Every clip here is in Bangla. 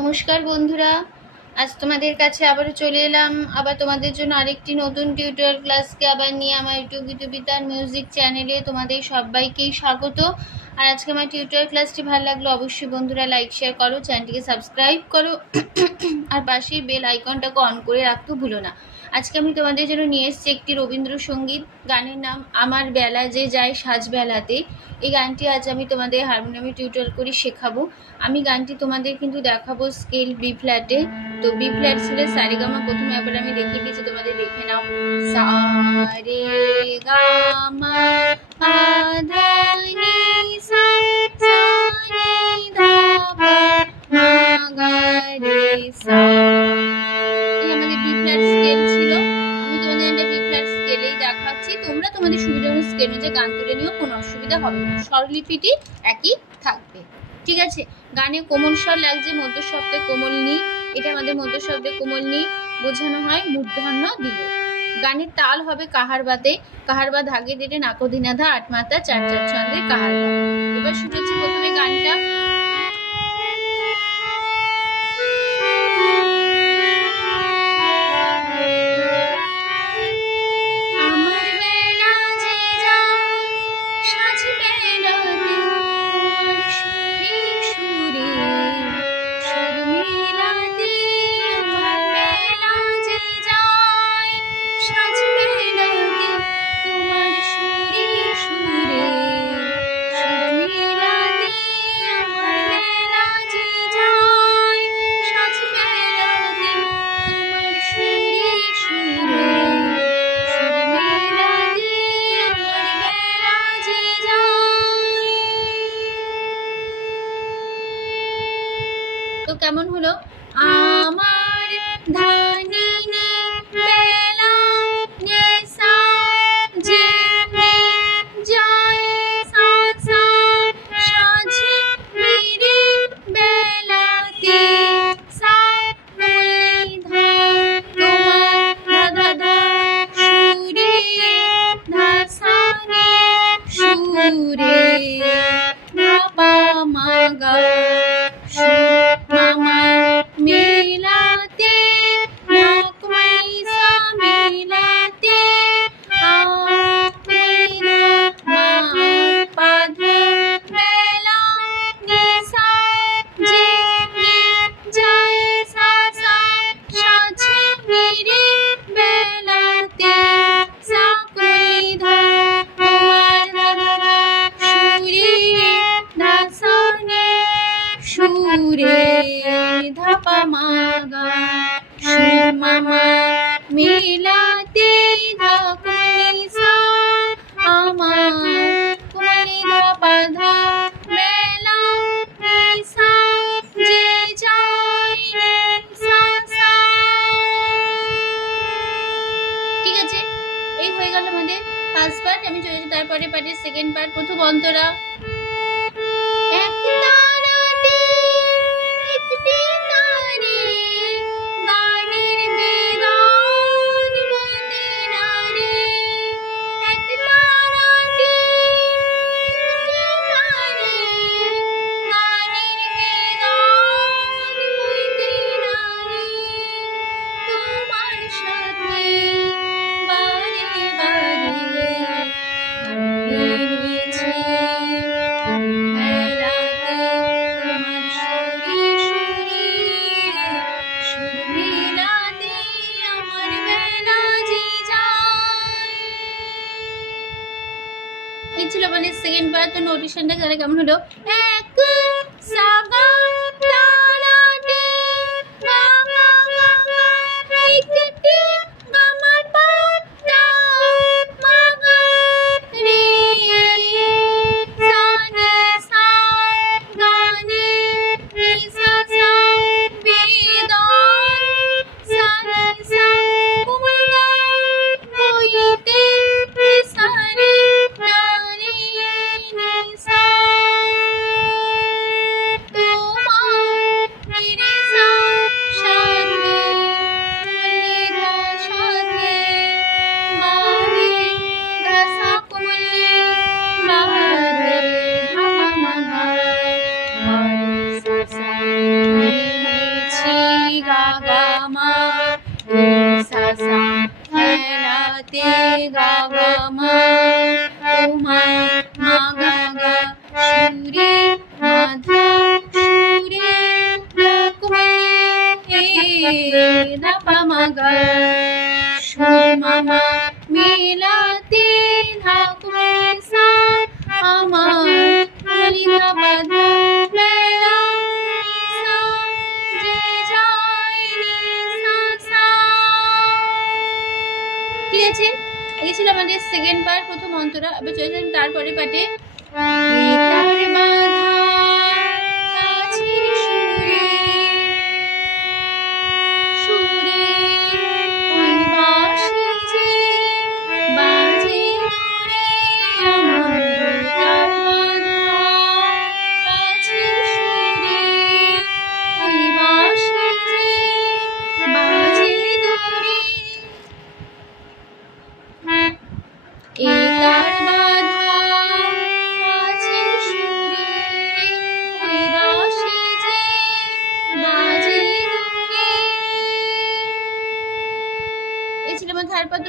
নমস্কার বন্ধুরা, আজ তোমাদের কাছে আবারও চলে এলাম আবার তোমাদের জন্য আরেকটি নতুন টিউটোরিয়াল ক্লাসকে আবার নিয়ে আমার ইউটিউব গীতবিতান মিউজিক চ্যানেলে তোমাদের সবাইকেই স্বাগত। আর আজকে আমার টিউটোরিয়াল ক্লাসটি ভালো লাগলো অবশ্যই বন্ধুরা লাইক শেয়ার করো, চ্যানেলটিকে সাবস্ক্রাইব করো আর পাশেই বেল আইকনটাকে অন করে রাখতে ভুলো না। আজকে আমি তোমাদের জন্য নিয়ে এসেছি একটি রবীন্দ্রসঙ্গীত, গানের নাম আমার বেলা যে যায় সাজবেলাতে। এই গানটি আজ আমি তোমাদের হারমোনিয়ামে টিউটোরিয়াল করে শেখাবো। আমি গানটি তোমাদের কিন্তু দেখাবো স্কেল বি ফ্ল্যাটে। তো বি ফ্ল্যাট ছেড়ে সারেগামা প্রথমে আবার আমি দেখিয়ে দিয়েছি, তোমাদের দেখে নাও। সা রে গা মা পা ধা নি সা, সা নি ধা পা মা গা রে সা। এই আমাদের বি ফ্ল্যাট স্কেল ছিল। আমি তোমাদের একটা বি ফ্ল্যাট স্কেলেই দেখাচ্ছি, তোমরা তোমাদের সুবিধা মতো স্কেল অনুযায়ী গান তুলে নিও, কোনো অসুবিধা হবে না, স্বরলিপিটি একই থাকবে। ঠিক আছে। গানে কোমল স্বর লাগছে, মধ্য শব্দে কোমল নি, এটা আমাদের মধ্য শব্দে কোমল নি বোঝানো হয় মূর্ধন্য দিলে। গানের তাল হবে কাহারবাতে, কাহারবা ধাগে দেটে নাকদিনাধা ৮ মাত্রা ৪/৪ ছন্দে কাহারবা। এবার শুরু হচ্ছে প্রথমে গানটা। তো কেমন হলো? আমার ধানি নে বেলা নে সা যে নে যায় সা সা সাঝে মেরে বেলাতে সা বলে ধা তোমার ধা ধা ধা সুরে ধা সা রে সুরে ধা পা মা গা মেলাতে নাকমাইসা মেলাতে পাধা বেলা নিসা যে যায় সা সা সাঝে মেরে বেলাতে সা কইধা তোমার ধা সুরে ধা সা নে সুরে ধাপা মাগা সুর মামা মিলাতে ধাকুনি সা আমার কুনি ধাপা ধা বেলা নিসা যে যায় সা সা। ঠিক আছে, এই হয়ে গেল আমাদের ফার্স্ট পার্ট। আমি চলে যাচ্ছি তারপরে পার্টের সেকেন্ড পার্ট। প্রথম অন্তরা এক তারাতে একটি তারে গানের বেদন বলতে নারে, এক তারাতে একটি তারে গানের বেদন বলতে নারে, তোমার সাথে বারে বারে হারিয়েছে এই ছিল মানে সেকেন্ড পার্ট। তো নোটেশনটা তাহলে কেমন হলো? এক সাগা তারাটি গা গা গা গা একটি গামা পা তা মা গা রে সা নে সা গা নে রে সা সা বেদন সা নে সা কোমল গা বইতে সা রে না রে নে সা ধাপা মাগা সুর মামা মেলাতে ধাকুমে সা আমার কুমারী ধাপা ধা মেলা সা যে যায় রে সা সা। ঠিক আছে, এই ছিল আমাদের সেকেন্ড পার্ট, প্রথম অন্তরা। আবার চলে যান তারপরে পার্টে।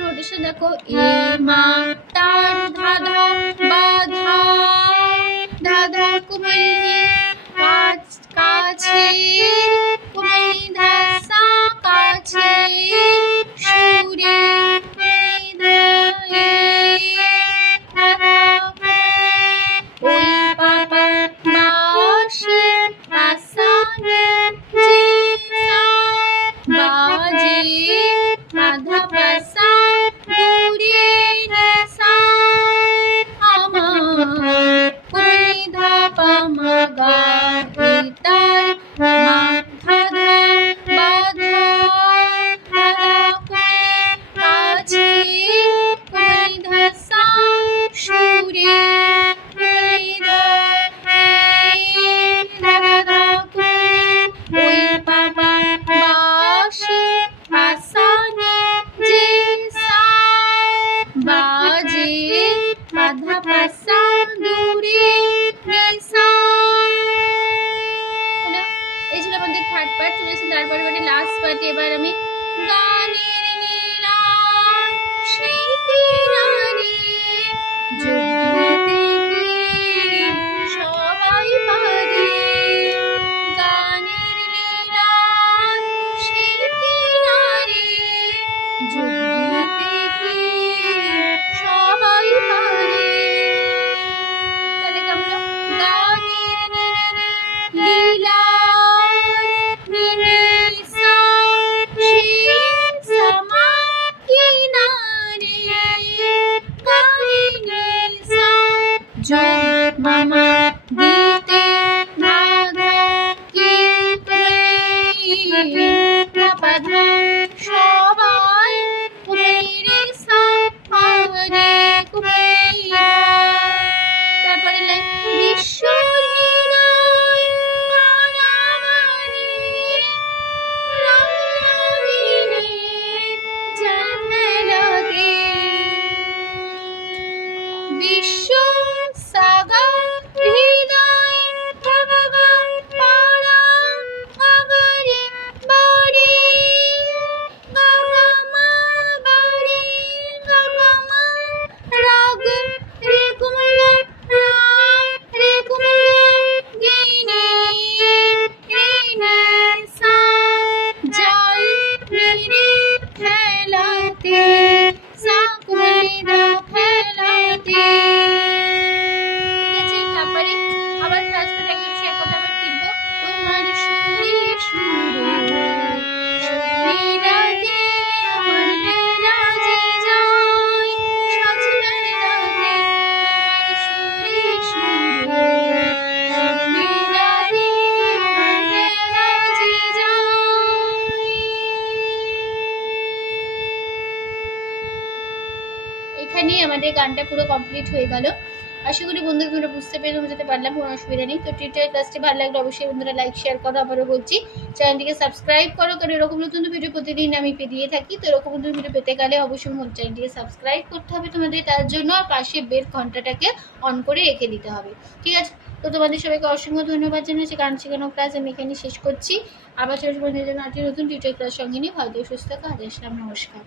নোটেশন দেখো, এ মা তার ধাধা বাধা ধাধা কুমিল্লি কাছে কুমিল্লি ধাসা কাছে সুরে ওই পাপা বাসে আসানে বাজে মাধা পাসা দূরে নেশা আমার কুমিল্লি ধাপা মাগা তার মাথা বাধা ধারা কাছে কুমিল্লি ধাসা সুরে ওই বাবা বাসে আসানে যে বাজে মাধা পাসা দূরে নেশা। এই ছিল আমাদের থার্ড পার্ট। চলেছি তারপরে মানে লাস্ট পার্টে। এবার আমি গানের নীলা সেই কিনারে সবাই পারে গানের লীলা সেই কিনারে সবাই পারে। তাহলে কেমন গানের লীলা মামা দিতে নাধা কে পাধা সবাই কুমিরে সারে কুমিরা। তারপরে লাইন বিশ্বহীনায় মারামারি রঙিনে জানালাতে বিশ্ব সাগা হৃদয় ভগবান পাড়া আগারে বাড়ি গাগামা বাড়ি গাগামা রাগ রে কুমলা রে কুমলা গিনে গিনে সা জল রে খেলাতে সা কুমিরা খেলাতে। আবার ফার্স্ট থেকে সে কথা আবার ফিরবো। তোমার সুরে সুরে মেলাতে আমার মেলা যে যায় সাজ মেলাতে তোমার সুরে সুরে মেলাতে আমার মেলা যে যায়। এখানেই আমাদের গানটা পুরো কমপ্লিট হয়ে গেল। আশা করি বন্ধুরা তোমরা বুঝতে পেরে বোঝাতে পারলাম, কোনো অসুবিধা নেই। তো টিউটোরিয়াল ক্লাসটি ভালো লাগলে অবশ্যই বন্ধুরা লাইক শেয়ার করো। আবারও বলছি চ্যানেলটিকে সাবস্ক্রাইব করো, কারণ এরকম নতুন ভিডিও প্রতিদিন আমি দিয়ে থাকি। তো এরকম নতুন ভিডিও পেতে গেলে অবশ্যই চ্যানেলটিকে সাবস্ক্রাইব করতে হবে তোমাদের, তার জন্য আর পাশে বেল ঘন্টাটাকে অন করে রেখে দিতে হবে। ঠিক আছে, তো তোমাদের সবাইকে অসংখ্য ধন্যবাদ জানাচ্ছি। গান শেখানো ক্লাস আমি এখানে শেষ করছি। আবার চলে বন্ধুদের জন্য আরেকটি নতুন টিউটোরিয়াল ক্লাস সঙ্গে নিয়ে ভালো সুস্থ থাকো। আজ আসলাম, নমস্কার।